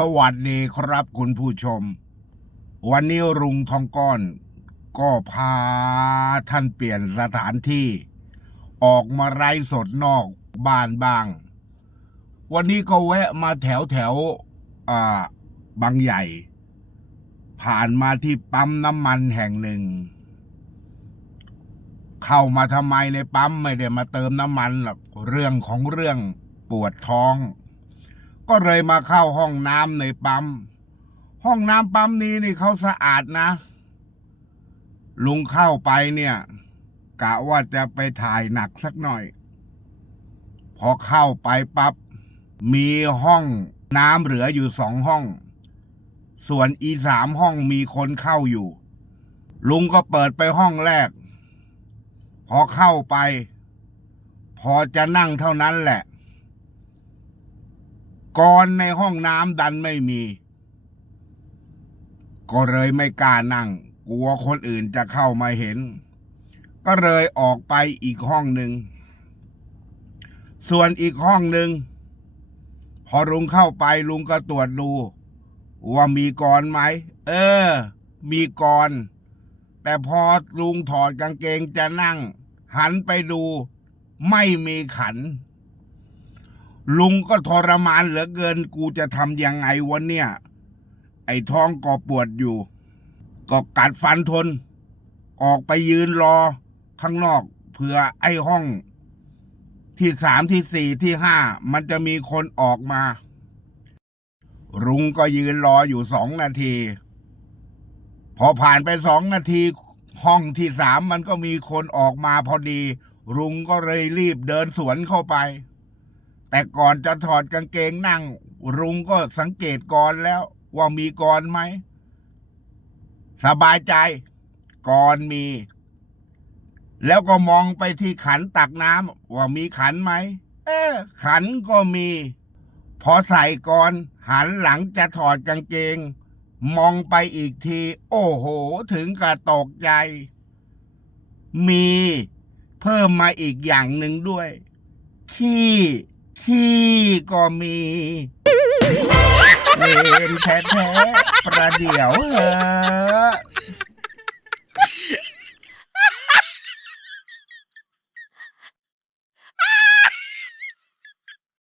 สวัสดีครับคุณผู้ชม วันนี้รุงทองก้อน ก็พาท่านเปลี่ยนสถานที่ ออกมาไร้สดนอกบ้านบ้าง วันนี้ก็แวะมาแถวแถวบางใหญ่ ผ่านมาที่ปั๊มน้ำมันแห่งหนึ่ง เข้ามาทำไมในปั๊มไม่ได้มาเติมน้ำมันหรอกเรื่องของเรื่องปวดท้อง ก็เลยมาเข้าห้องน้ำในปั๊ม ห้องน้ำปั๊มนี้นี่เขาสะอาดนะ ลุงเข้าไปเนี่ย กะว่าจะไปถ่ายหนักสักหน่อย พอเข้าไปปับ๊บมีห้องน้ำเหลืออยู่สองห้อง ส่วนอีสามห้องมีคนเข้าอยู่ ลุงก็เปิดไปห้องแรก พอเข้าไป พอจะนั่งเท่านั้นแหละ กรในห้องน้ำดันไม่มี ก็เลยไม่กล้านั่ง กลัวคนอื่นจะเข้ามาเห็น ก็เลยออกไปอีกห้องหนึ่ง ส่วนอีกห้องหนึ่ง พอลุงเข้าไปลุงก็ตรวจดู ว่ามีกรไหม เออ มีกร แต่พอลุงถอดกางเกงจะนั่ง หันไปดู ไม่มีขัน ลุงก็ทรมานเหลือเกิน กูจะทำยังไงวะเนี่ย ไอ้ท้องก็ปวดอยู่ ก็กัดฟันทน ออกไปยืนรอ ข้างนอกเผื่อไอ้ห้อง ที่สามที่สี่ที่ห้ามันจะมีคนออกมารุงก็ยืนรออยู่สองนาที พอผ่านไปสองนาที ห้องที่สามมันก็มีคนออกมาพอดีรุงก็เลยรีบเดินสวนเข้าไป แต่ก่อนจะถอดกางเกงนั่ง รุงก็สังเกตก่อนแล้ว ว่ามีกรไหม สบายใจกรมี แล้วก็มองไปที่ขันตักน้ำว่ามีขันไหม เออ ขันก็มี พอใส่ก่อนหันหลังจะถอดกางเกง มองไปอีกที โอ้โห ถึงกับตกใจ มี เพิ่มมาอีกอย่างหนึ่งด้วยขี้ ขี้ก็มีเวนแท้ๆประเดี๋ยวเหอะ